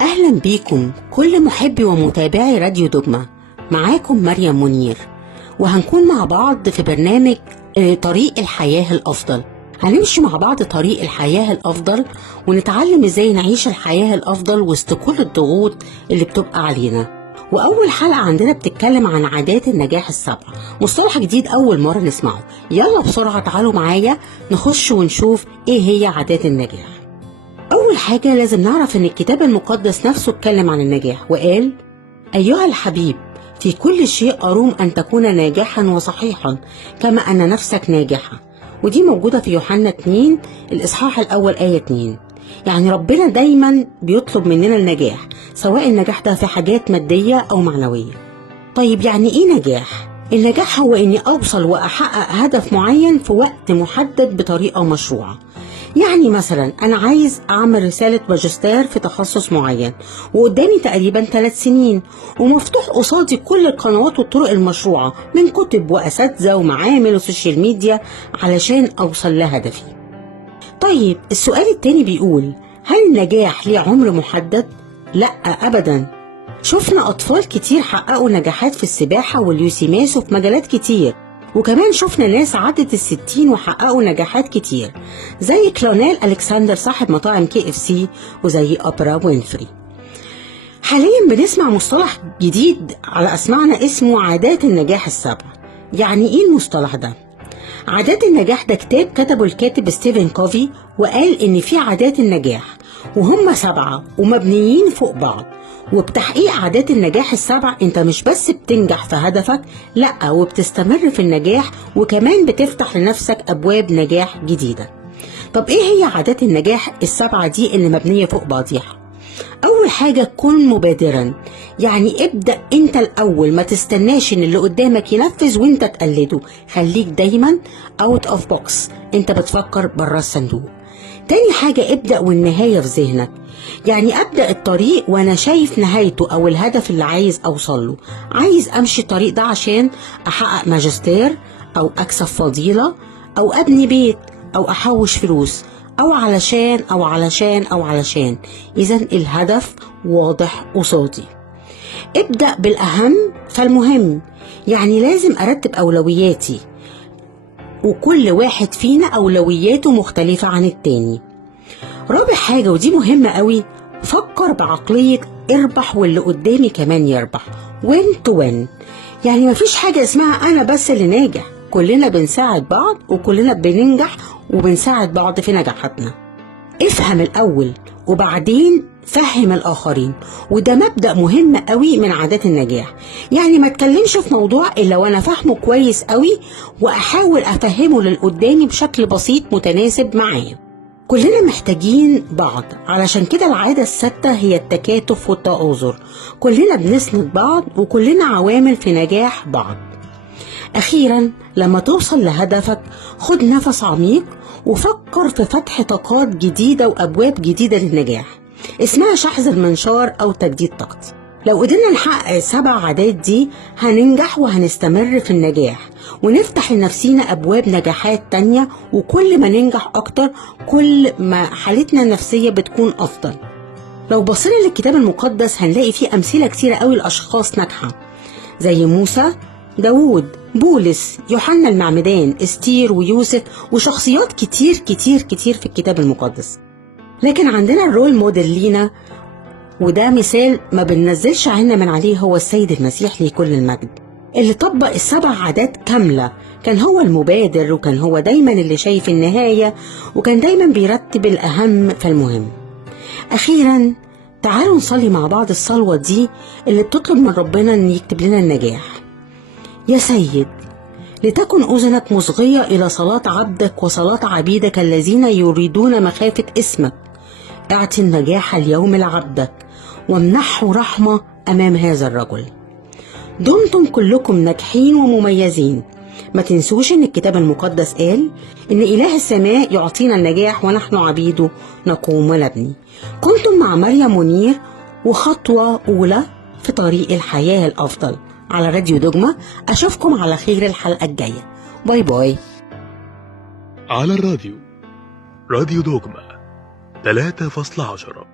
أهلا بيكم كل محبي ومتابعي راديو دوجما. معاكم مريم منير، وهنكون مع بعض في برنامج طريق الحياة الأفضل. هنمشي مع بعض طريق الحياة الأفضل ونتعلم إزاي نعيش الحياة الأفضل وسط كل الضغوط اللي بتبقى علينا. وأول حلقة عندنا بتتكلم عن عادات النجاح السبعة، مصطلح جديد أول مرة نسمعه. يلا بسرعة تعالوا معايا نخش ونشوف إيه هي عادات النجاح. أول حاجة لازم نعرف إن الكتاب المقدس نفسه اتكلم عن النجاح وقال: أيها الحبيب، في كل شيء أروم أن تكون ناجحا وصحيحا كما أن نفسك ناجحة. ودي موجودة في يوحنا 2 الإصحاح الأول آية 2. يعني ربنا دايما بيطلب مننا النجاح، سواء النجاح ده في حاجات مادية أو معنوية. طيب يعني إيه نجاح؟ النجاح هو إني أوصل وأحقق هدف معين في وقت محدد بطريقة مشروعة. يعني مثلا أنا عايز أعمل رسالة ماجستير في تخصص معين، وقدامي تقريبا 3 سنين، ومفتوح قصادي كل القنوات والطرق المشروعة من كتب وأساتذة ومعامل وسوشيال ميديا علشان أوصل لهدفي. طيب السؤال التاني بيقول: هل النجاح ليه عمر محدد؟ لا أبدا. شفنا أطفال كتير حققوا نجاحات في السباحة واليوسيماس وفي مجالات كتير، وكمان شفنا ناس عدت 60 وحققوا نجاحات كتير، زي كلونيل ألكسندر صاحب مطاعم KFC، وزي أوبرا وينفري. حاليا بنسمع مصطلح جديد على أسمعنا اسمه عادات النجاح السبعة. يعني إيه المصطلح ده؟ عادات النجاح ده كتاب كتبه الكاتب ستيفن كوفي، وقال إن في عادات النجاح وهم 7 ومبنيين فوق بعض. وبتحقيق عادات النجاح ال7 انت مش بس بتنجح في هدفك، لا، وبتستمر في النجاح، وكمان بتفتح لنفسك أبواب نجاح جديدة. طب ايه هي عادات النجاح ال7 دي اللي مبنية فوق بعضيها؟ أول حاجة: كن مبادرا. يعني ابدأ انت الأول، ما تستناش ان اللي قدامك ينفذ وانت تقلده. خليك دايما out of box، انت بتفكر برا الصندوق. تاني حاجة: ابدأ والنهاية في ذهنك. يعني أبدأ الطريق وأنا شايف نهايته أو الهدف اللي عايز أوصله. عايز أمشي الطريق ده عشان أحقق ماجستير، أو أكسب فضيلة، أو أبني بيت، أو أحوش فلوس، أو علشان. إذن الهدف واضح قصادي. ابدأ بالأهم فالمهم. يعني لازم أرتب أولوياتي، وكل واحد فينا أولوياته مختلفة عن التاني. رابع حاجة ودي مهمة قوي: فكر بعقلية اربح واللي قدامي كمان يربح. win to win. يعني مفيش حاجة اسمها أنا بس اللي ناجح، كلنا بنساعد بعض وكلنا بننجح وبنساعد بعض في نجاحاتنا. افهم الأول وبعدين فهم الآخرين، وده مبدأ مهم قوي من عادات النجاح. يعني ما اتكلمش في موضوع إلا وأنا فهمه كويس قوي، وأحاول أفهمه للقدامي بشكل بسيط متناسب معاه. كلنا محتاجين بعض، علشان كده العادة السادسة هي التكاتف والتآزر. كلنا بنسند بعض وكلنا عوامل في نجاح بعض. أخيرا لما توصل لهدفك خد نفس عميق وفكر في فتح طاقات جديدة وأبواب جديدة للنجاح، اسمها شحذ المنشار أو تجديد طاقتي. لو قدرنا نحقق 7 عادات دي هننجح وهنستمر في النجاح، ونفتح لنفسينا أبواب نجاحات تانية. وكل ما ننجح أكتر كل ما حالتنا النفسية بتكون أفضل. لو بصينا للكتاب المقدس هنلاقي فيه أمثلة كتيرة قوي لأشخاص ناجحة، زي موسى، داوود، بولس، يوحنا المعمدان، استير، ويوسف، وشخصيات كتير كتير كتير في الكتاب المقدس. لكن عندنا الرول موديل لينا، وده مثال ما بننزلش عنا من عليه، هو السيد المسيح ليه كل المجد، اللي طبق ال7 عادات كاملة. كان هو المبادر، وكان هو دايما اللي شايف النهاية، وكان دايما بيرتب الأهم فالمهم. أخيرا تعالوا نصلي مع بعض الصلوة دي اللي بتطلب من ربنا أن يكتب لنا النجاح. يا سيد، لتكن أذنك مصغية إلى صلاة عبدك وصلاة عبيدك الذين يريدون مخافة اسمك. اعطي النجاح اليوم لعبدك وامنحه رحمة أمام هذا الرجل. دمتم كلكم ناجحين ومميزين. ما تنسوش ان الكتاب المقدس قال ان إله السماء يعطينا النجاح ونحن عبيده نقوم ونبني. كنتم مع مريم منير، وخطوة أولى في طريق الحياة الأفضل على راديو دوجما. أشوفكم على خير الحلقة الجاية. باي باي. على الراديو، راديو دوجما 3.10.